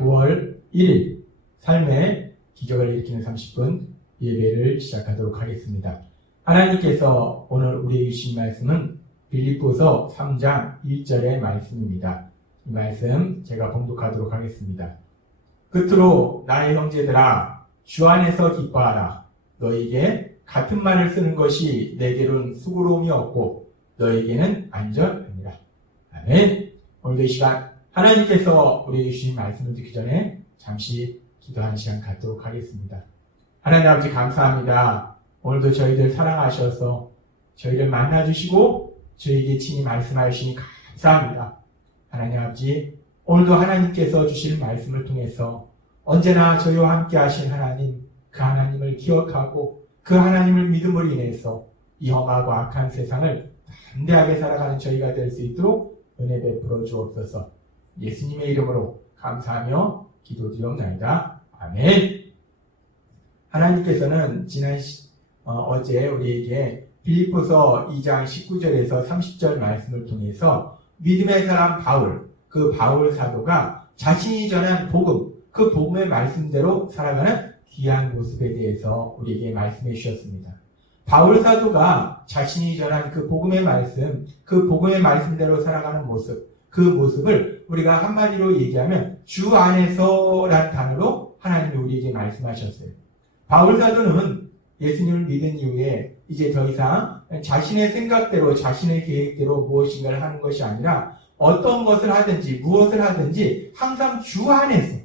9월 1일 삶의 기적을 일으키는 30분 예배를 시작하도록 하겠습니다. 하나님께서 오늘 우리에게 주신 말씀은 빌립보서 3장 1절의 말씀입니다. 이 말씀 제가 봉독하도록 하겠습니다. 끝으로 나의 형제들아 주 안에서 기뻐하라. 너에게 같은 말을 쓰는 것이 내게로는 수고로움이 없고 너에게는 안전하니라. 아멘. 오늘도 이 시간 하나님께서 우리에게 주신 말씀을 듣기 전에 잠시 기도하는 시간 갖도록 하겠습니다. 하나님 아버지 감사합니다. 오늘도 저희들 사랑하셔서 저희를 만나주시고 저희에게 친히 말씀하시니 감사합니다. 하나님 아버지 오늘도 하나님께서 주실 말씀을 통해서 언제나 저희와 함께 하신 하나님, 그 하나님을 기억하고 그 하나님을 믿음으로 인해서 이 험하고 악한 세상을 담대하게 살아가는 저희가 될 수 있도록 은혜 베풀어 주옵소서. 예수님의 이름으로 감사하며 기도드리옵나이다. 아멘. 하나님께서는 어제 우리에게 빌립보서 2장 19절에서 30절 말씀을 통해서 믿음의 사람 그 바울 사도가 자신이 전한 복음, 그 복음의 말씀대로 살아가는 귀한 모습에 대해서 우리에게 말씀해 주셨습니다. 바울 사도가 자신이 전한 그 복음의 말씀대로 살아가는 모습, 그 모습을 우리가 한마디로 얘기하면 주 안에서라는 단어로 하나님이 우리에게 말씀하셨어요. 바울 사도는 예수님을 믿은 이후에 이제 더 이상 자신의 생각대로 자신의 계획대로 무엇인가를 하는 것이 아니라 어떤 것을 하든지 무엇을 하든지 항상 주 안에서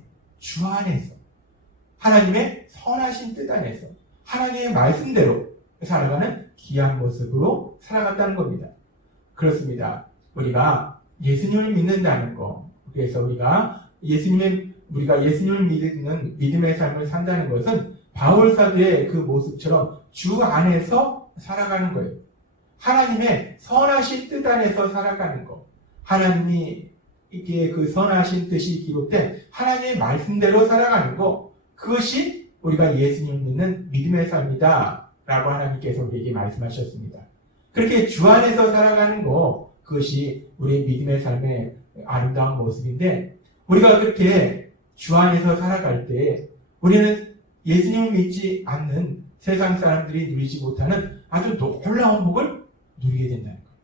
하나님의 선하신 뜻 안에서 하나님의 말씀대로 살아가는 귀한 모습으로 살아갔다는 겁니다. 그렇습니다. 우리가 예수님을 믿는다는 거, 그래서 우리가 예수님을 믿는 믿음의 삶을 산다는 것은 바울 사도의 그 모습처럼 주 안에서 살아가는 거예요. 하나님의 선하신 뜻 안에서 살아가는 거. 하나님이 이게 그 선하신 뜻이 기록된 하나님의 말씀대로 살아가는 거. 그것이 우리가 예수님을 믿는 믿음의 삶이다. 라고 하나님께서 우리에게 말씀하셨습니다. 그렇게 주 안에서 살아가는 거, 그것이 우리의 믿음의 삶의 아름다운 모습인데, 우리가 그렇게 주 안에서 살아갈 때 우리는 예수님을 믿지 않는 세상 사람들이 누리지 못하는 아주 놀라운 복을 누리게 된다는 거예요.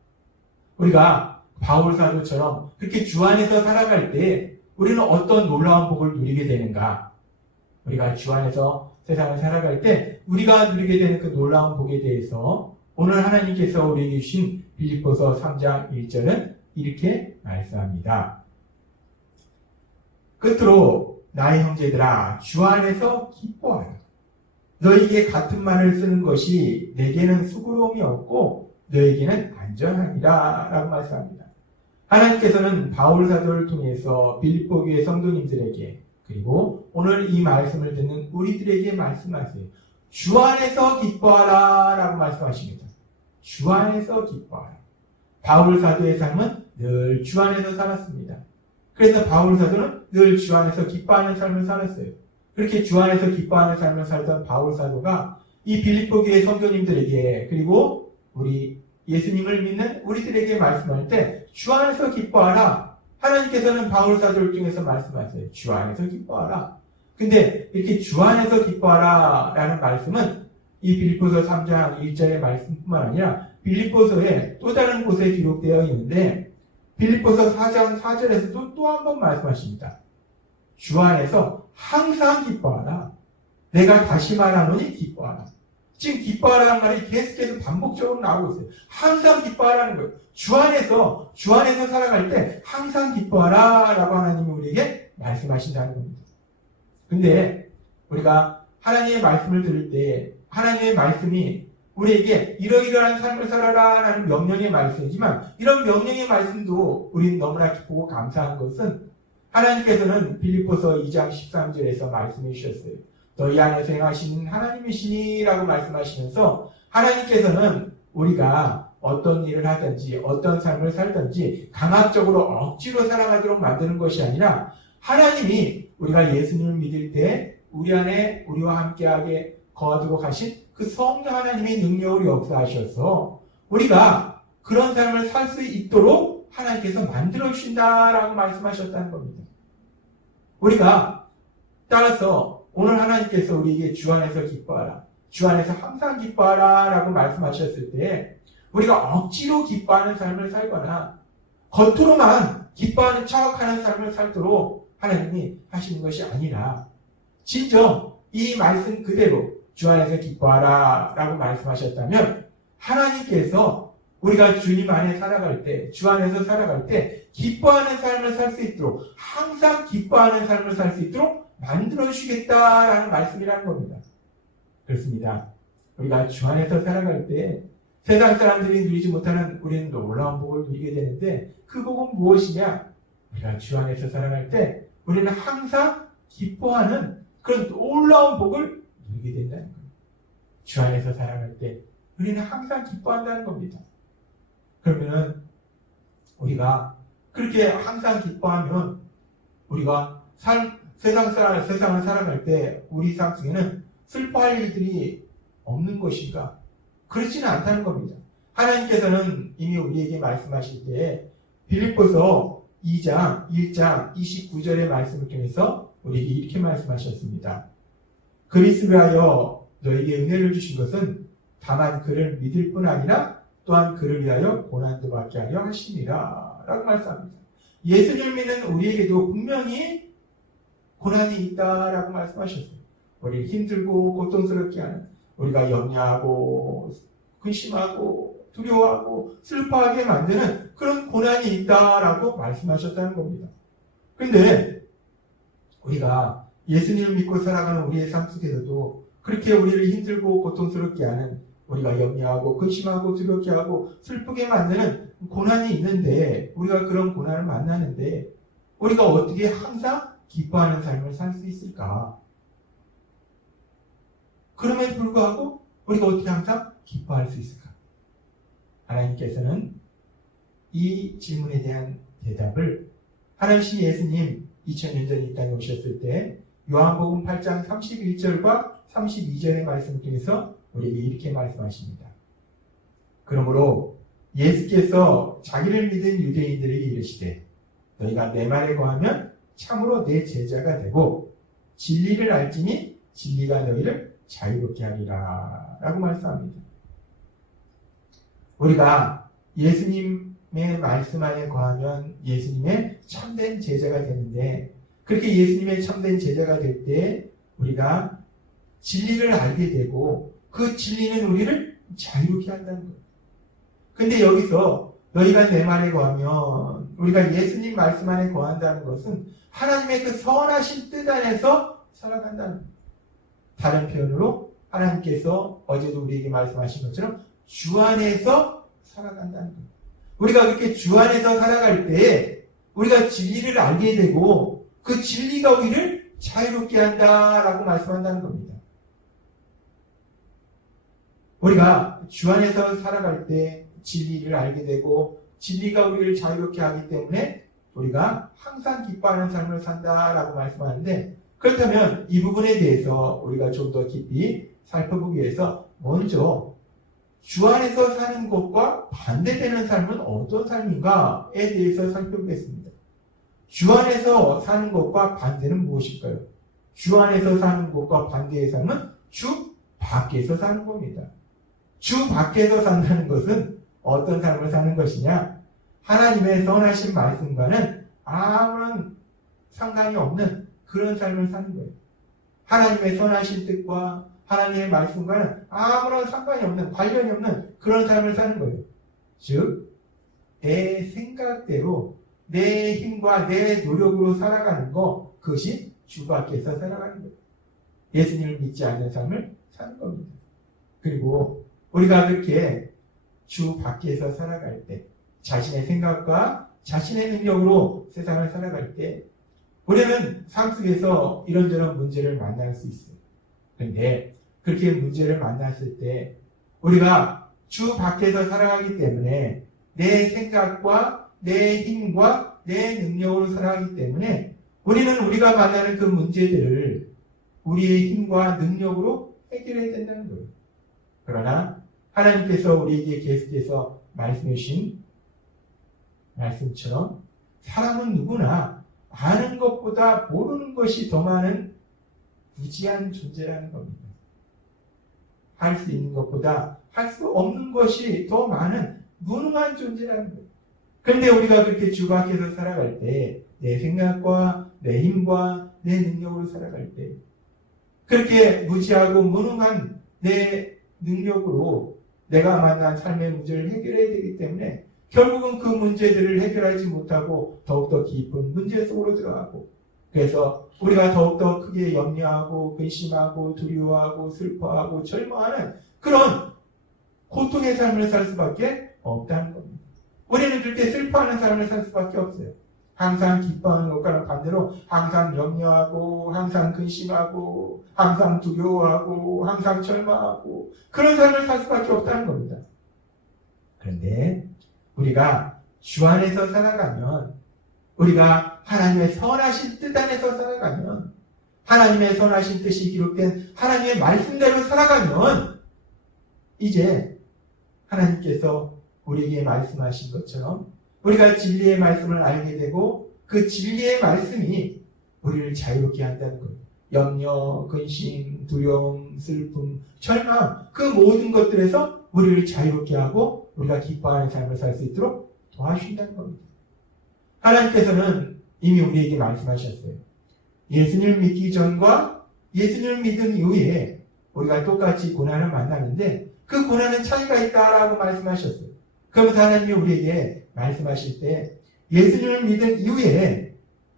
우리가 바울 사도처럼 그렇게 주 안에서 살아갈 때 우리는 어떤 놀라운 복을 누리게 되는가? 우리가 주 안에서 세상을 살아갈 때 우리가 누리게 되는 그 놀라운 복에 대해서 오늘 하나님께서 우리에게 주신 빌립보서 3장 1절은 이렇게 말씀합니다. 끝으로 나의 형제들아 주 안에서 기뻐하라. 너에게 같은 말을 쓰는 것이 내게는 수고로움이 없고 너에게는 안전하니라 라고 말씀합니다. 하나님께서는 바울 사도를 통해서 빌립보 교회 성도님들에게 그리고 오늘 이 말씀을 듣는 우리들에게 말씀하세요. 주 안에서 기뻐하라 라고 말씀하십니다. 주 안에서 기뻐하라. 바울 사도의 삶은 늘 주 안에서 살았습니다. 그래서 바울 사도는 늘 주 안에서 기뻐하는 삶을 살았어요. 그렇게 주 안에서 기뻐하는 삶을 살던 바울 사도가 이 빌립보 교회 성도님들에게 그리고 우리 예수님을 믿는 우리들에게 말씀할 때 주 안에서 기뻐하라. 하나님께서는 바울 사도를 통해서 말씀하세요. 주 안에서 기뻐하라. 근데 이렇게 주 안에서 기뻐하라 라는 말씀은 이 빌립보서 3장 1절의 말씀뿐만 아니라 빌립보서의 또 다른 곳에 기록되어 있는데 빌립보서 4장 4절에서도 또 한 번 말씀하십니다. 주 안에서 항상 기뻐하라. 내가 다시 말하노니 기뻐하라. 지금 기뻐하라는 말이 계속해서 반복적으로 나오고 있어요. 항상 기뻐하라는 거예요. 주 안에서 살아갈 때 항상 기뻐하라 라고 하나님이 우리에게 말씀하신다는 겁니다. 근데 우리가 하나님의 말씀을 들을 때 하나님의 말씀이 우리에게 이러이러한 삶을 살아라 라는 명령의 말씀이지만 이런 명령의 말씀도 우리는 너무나 기쁘고 감사한 것은 하나님께서는 빌립보서 2장 13절에서 말씀해 주셨어요. 너희 안에서 행하시는 하나님이시니 라고 말씀하시면서 하나님께서는 우리가 어떤 일을 하든지 어떤 삶을 살든지 강압적으로 억지로 살아가도록 만드는 것이 아니라 하나님이 우리가 예수님을 믿을 때 우리 안에 우리와 함께하게 거하도록 하신 그 성령 하나님의 능력을 역사하셔서 우리가 그런 삶을 살 수 있도록 하나님께서 만들어주신다라고 말씀하셨다는 겁니다. 우리가 따라서 오늘 하나님께서 우리에게 주 안에서 기뻐하라, 주 안에서 항상 기뻐하라 라고 말씀하셨을 때 우리가 억지로 기뻐하는 삶을 살거나 겉으로만 기뻐하는 척하는 삶을 살도록 하나님이 하시는 것이 아니라 진정 이 말씀 그대로 주 안에서 기뻐하라 라고 말씀하셨다면 하나님께서 우리가 주님 안에 살아갈 때, 주 안에서 살아갈 때 기뻐하는 삶을 살 수 있도록, 항상 기뻐하는 삶을 살 수 있도록 만들어 주시겠다라는 말씀이라는 겁니다. 그렇습니다. 우리가 주 안에서 살아갈 때 세상 사람들이 누리지 못하는 우리는 놀라운 복을 누리게 되는데 그 복은 무엇이냐? 우리가 주 안에서 살아갈 때 우리는 항상 기뻐하는 그런 놀라운 복을 누리게 된다는 거예요. 주 안에서 살아갈 때 우리는 항상 기뻐한다는 겁니다. 그러면은 우리가 그렇게 항상 기뻐하면 우리가 세상을 살아갈 때 우리 삶 속에는 슬퍼할 일들이 없는 것인가? 그렇지는 않다는 겁니다. 하나님께서는 이미 우리에게 말씀하실 때 빌립보서 2장 1장 29절의 말씀을 통해서 우리에게 이렇게 말씀하셨습니다. 그리스도를 위하여 너에게 은혜를 주신 것은 다만 그를 믿을 뿐 아니라 또한 그를 위하여 고난도 받게 하려 하심이라 라고 말씀합니다. 예수를 믿는 우리에게도 분명히 고난이 있다라고 말씀하셨어요. 우리를 힘들고 고통스럽게 하는, 우리가 염려하고 근심하고 두려워하고 슬퍼하게 만드는 그런 고난이 있다라고 말씀하셨다는 겁니다. 그런데 우리가 예수님을 믿고 살아가는 우리의 삶 속에서도 그렇게 우리를 힘들고 고통스럽게 하는, 우리가 염려하고 근심하고 두렵게 하고 슬프게 만드는 고난이 있는데, 우리가 그런 고난을 만나는데 우리가 어떻게 항상 기뻐하는 삶을 살 수 있을까? 그럼에도 불구하고 우리가 어떻게 항상 기뻐할 수 있을까? 하나님께서는 이 질문에 대한 대답을 하나님 예수님 2000년 전에 이 땅에 오셨을 때 요한복음 8장 31절과 32절의 말씀을 통해서 우리에게 이렇게 말씀하십니다. 그러므로 예수께서 자기를 믿은 유대인들에게 이르시되 너희가 내 말에 거하면 참으로 내 제자가 되고 진리를 알지니 진리가 너희를 자유롭게 하리라 라고 말씀합니다. 우리가 예수님의 말씀 안에 거하면 예수님의 참된 제자가 되는데, 그렇게 예수님의 참된 제자가 될 때 우리가 진리를 알게 되고 그 진리는 우리를 자유롭게 한다는 거예요. 근데 여기서 너희가 내 말에 거하면, 우리가 예수님 말씀 안에 거한다는 것은 하나님의 그 선하신 뜻 안에서 살아간다는 거예요. 다른 표현으로 하나님께서 어제도 우리에게 말씀하신 것처럼 주 안에서 살아간다는 거예요. 우리가 그렇게 주 안에서 살아갈 때 우리가 진리를 알게 되고 그 진리가 우리를 자유롭게 한다라고 말씀한다는 겁니다. 우리가 주 안에서 살아갈 때 진리를 알게 되고 진리가 우리를 자유롭게 하기 때문에 우리가 항상 기뻐하는 삶을 산다라고 말씀하는데, 그렇다면 이 부분에 대해서 우리가 좀 더 깊이 살펴보기 위해서 먼저 주 안에서 사는 것과 반대되는 삶은 어떤 삶인가에 대해서 살펴보겠습니다. 주 안에서 사는 것과 반대는 무엇일까요? 주 안에서 사는 것과 반대의 삶은 주 밖에서 사는 겁니다. 주 밖에서 산다는 것은 어떤 삶을 사는 것이냐? 하나님의 선하신 말씀과는 아무런 상관이 없는 그런 삶을 사는 거예요. 하나님의 선하신 뜻과 하나님의 말씀과는 아무런 상관이 없는, 관련이 없는 그런 삶을 사는 거예요. 즉, 내 생각대로 내 힘과 내 노력으로 살아가는 것, 그것이 주 밖에서 살아가는 거예요. 예수님을 믿지 않는 삶을 사는 겁니다. 그리고 우리가 그렇게 주 밖에서 살아갈 때, 자신의 생각과 자신의 능력으로 세상을 살아갈 때 우리는 삶 속에서 이런저런 문제를 만날 수 있어요. 그런데 그렇게 문제를 만났을 때 우리가 주 밖에서 살아가기 때문에 내 생각과 내 힘과 내 능력으로 살아가기 때문에 우리는 우리가 만나는 그 문제들을 우리의 힘과 능력으로 해결해야 된다는 거예요. 그러나 하나님께서 우리에게 계속해서 말씀해 주신 말씀처럼 사람은 누구나 아는 것보다 모르는 것이 더 많은 무지한 존재라는 겁니다. 할 수 있는 것보다 할 수 없는 것이 더 많은 무능한 존재라는 거예요. 그런데 우리가 그렇게 주 밖에서 살아갈 때 내 생각과 내 힘과 내 능력으로 살아갈 때 그렇게 무지하고 무능한 내 능력으로 내가 만난 삶의 문제를 해결해야 되기 때문에 결국은 그 문제들을 해결하지 못하고 더욱더 깊은 문제 속으로 들어가고 그래서 우리가 더욱더 크게 염려하고 근심하고 두려워하고 슬퍼하고 절망하는 그런 고통의 삶을 살 수밖에 없다는 겁니다. 우리는 그렇게 슬퍼하는 삶을 살 수밖에 없어요. 항상 기뻐하는 것과는 반대로 항상 염려하고 항상 근심하고 항상 두려워하고 항상 절망하고 그런 삶을 살 수밖에 없다는 겁니다. 그런데 우리가 주 안에서 살아가면 우리가 하나님의 선하신 뜻 안에서 살아가면 하나님의 선하신 뜻이 기록된 하나님의 말씀대로 살아가면 이제 하나님께서 우리에게 말씀하신 것처럼 우리가 진리의 말씀을 알게 되고 그 진리의 말씀이 우리를 자유롭게 한다는 거예요. 염려, 근심, 두려움, 슬픔, 절망 그 모든 것들에서 우리를 자유롭게 하고 우리가 기뻐하는 삶을 살 수 있도록 도와주신다는 겁니다. 하나님께서는 이미 우리에게 말씀하셨어요. 예수님을 믿기 전과 예수님을 믿은 이후에 우리가 똑같이 고난을 만나는데 그 고난은 차이가 있다라고 말씀하셨어요. 그러면서 하나님이 우리에게 말씀하실 때 예수님을 믿은 이후에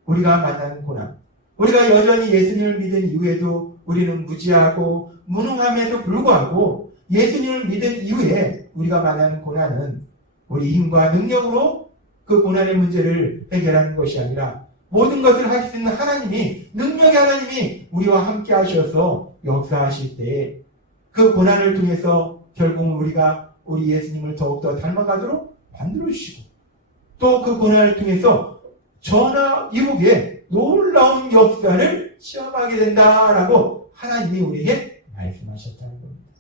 우리가 만나는 고난, 우리가 여전히 예수님을 믿은 이후에도 우리는 무지하고 무능함에도 불구하고 예수님을 믿은 이후에 우리가 만나는 고난은 우리 힘과 능력으로 그 고난의 문제를 해결하는 것이 아니라 모든 것을 할 수 있는 하나님이, 능력의 하나님이 우리와 함께 하셔서 역사하실 때 그 고난을 통해서 결국 우리가 우리 예수님을 더욱더 닮아가도록 만들어주시고 또 그 고난을 통해서 전하 이국의 놀라운 역사를 시험하게 된다라고 하나님이 우리에게 말씀하셨다는 겁니다.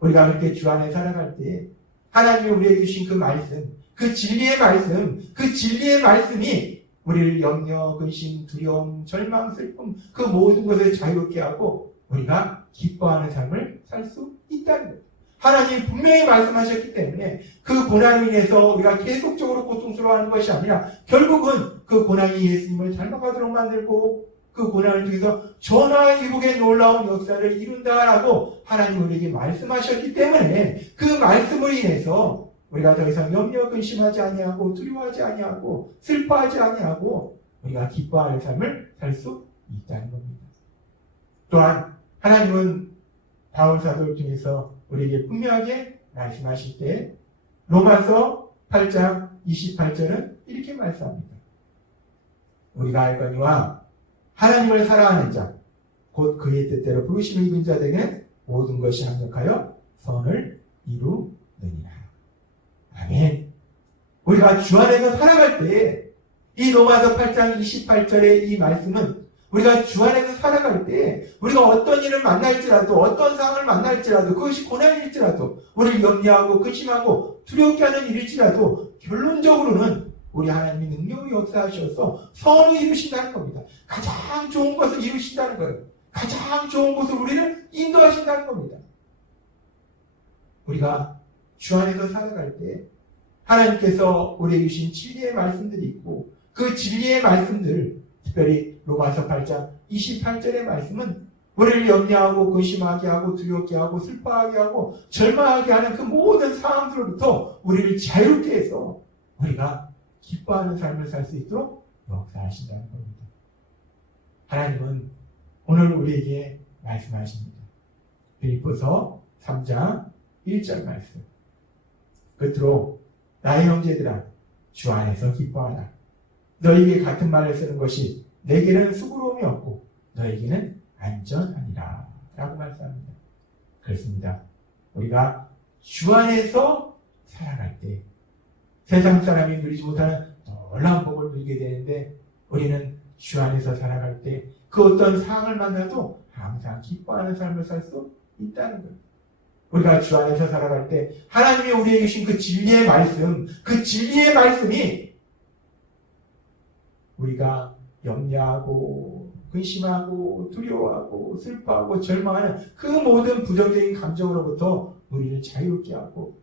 우리가 그렇게 주 안에 살아갈 때 하나님이 우리에게 주신 그 말씀, 그 진리의 말씀, 그 진리의 말씀이 우리를 염려, 근심, 두려움, 절망, 슬픔 그 모든 것을 자유롭게 하고 우리가 기뻐하는 삶을 살 수 있다는 거예요. 하나님이 분명히 말씀하셨기 때문에 그 고난으로 인해서 우리가 계속적으로 고통스러워하는 것이 아니라 결국은 그 고난이 예수님을 닮아가도록 만들고 그 고난을 통해서 전화위복의 놀라운 역사를 이룬다라고 하나님 우리에게 말씀하셨기 때문에 그 말씀으로 인해서 우리가 더 이상 염려 근심하지 아니하고 두려워하지 아니하고 슬퍼하지 아니하고 우리가 기뻐하는 삶을 살 수 있다는 겁니다. 또한 하나님은 바울 사도를 통해서 우리에게 분명하게 말씀하실 때 로마서 8장 28절은 이렇게 말씀합니다. 우리가 알거니와 하나님을 사랑하는 자 곧 그의 뜻대로 부르심을 입은 자에게는 모든 것이 합력하여 선을 이루느니라. 아멘. 우리가 주 안에서 살아갈 때 이 로마서 8장 28절의 이 말씀은 우리가 주 안에서 살아갈 때 우리가 어떤 일을 만날지라도 어떤 상황을 만날지라도 그것이 고난일지라도 우리를 염려하고 근심하고 두렵게 하는 일일지라도 결론적으로는 우리 하나님이 능력을 역사하셔서 선을 이루신다는 겁니다. 가장 좋은 것을 이루신다는 거예요. 가장 좋은 곳으로 우리를 인도하신다는 겁니다. 우리가 주 안에서 살아갈 때 하나님께서 우리에게 주신 진리의 말씀들이 있고 그 진리의 말씀들 특별히 로마서 8장 28절의 말씀은 우리를 염려하고 근심하게 하고 두렵게 하고 슬퍼하게 하고 절망하게 하는 그 모든 상황들로부터 우리를 자유롭게 해서 우리가 기뻐하는 삶을 살 수 있도록 역사하신다는 겁니다. 하나님은 오늘 우리에게 말씀하십니다. 빌립보서 3장 1절 말씀. 끝으로 나의 형제들아 주 안에서 기뻐하라. 너희에게 같은 말을 쓰는 것이 내게는 수고로움이 없고 너희에게는 안전하니라 라고 말씀합니다. 그렇습니다. 우리가 주 안에서 살아갈 때 세상 사람이 누리지 못하는 놀라운 복을 누리게 되는데 우리는 주 안에서 살아갈 때 그 어떤 상황을 만나도 항상 기뻐하는 삶을 살 수 있다는 거예요. 우리가 주 안에서 살아갈 때 하나님이 우리에게 주신 그 진리의 말씀, 그 진리의 말씀이 우리가 염려하고 근심하고 두려워하고 슬퍼하고 절망하는 그 모든 부정적인 감정으로부터 우리를 자유롭게 하고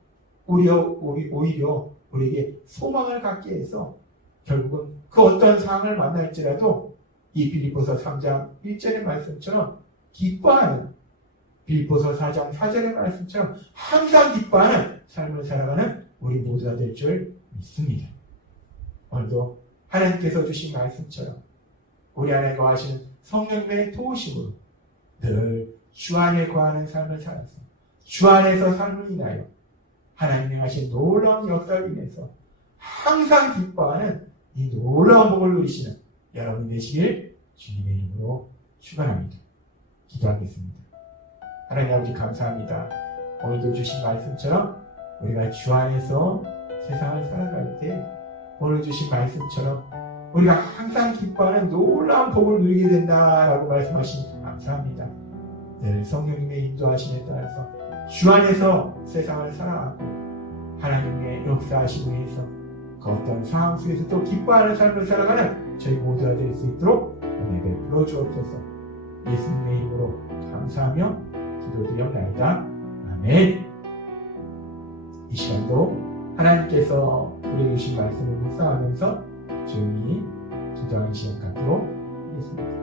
오히려 우리에게 소망을 갖게 해서 결국은 그 어떤 상황을 만날지라도 이 빌립보서 3장 1절의 말씀처럼 기뻐하는, 빌립보서 4장 4절의 말씀처럼 항상 기뻐하는 삶을 살아가는 우리 모두가 될 줄 믿습니다. 오늘도 하나님께서 주신 말씀처럼 우리 안에 거하시는 성령님의 도우심으로 늘 주 안에 거하는 삶을 살아서 주 안에서 삶을 인하여 하나님이 하신 놀라운 역사를 인해서 항상 기뻐하는 이 놀라운 복을 누리시는 여러분이 되시길 주님의 이름으로 축원합니다. 기도하겠습니다. 하나님 아버지 감사합니다. 오늘도 주신 말씀처럼 우리가 주 안에서 세상을 살아갈 때 오늘 주신 말씀처럼 우리가 항상 기뻐하는 놀라운 복을 누리게 된다라고 말씀하시니 감사합니다. 늘 성령님의 인도하심에 따라서 주 안에서 세상을 살아가고 하나님의 역사하심에 의해서 그 어떤 상황 속에서 또 기뻐하는 삶을 살아가는 저희 모두가 될 수 있도록 은혜 베풀어 주옵소서. 예수님의 이름으로 감사하며 기도드리옵나이다. 아멘. 이 시간도 하나님께서 우리에게 주신 말씀을 묵상하면서 조용히 기도하는 시간 갖도록 하겠습니다.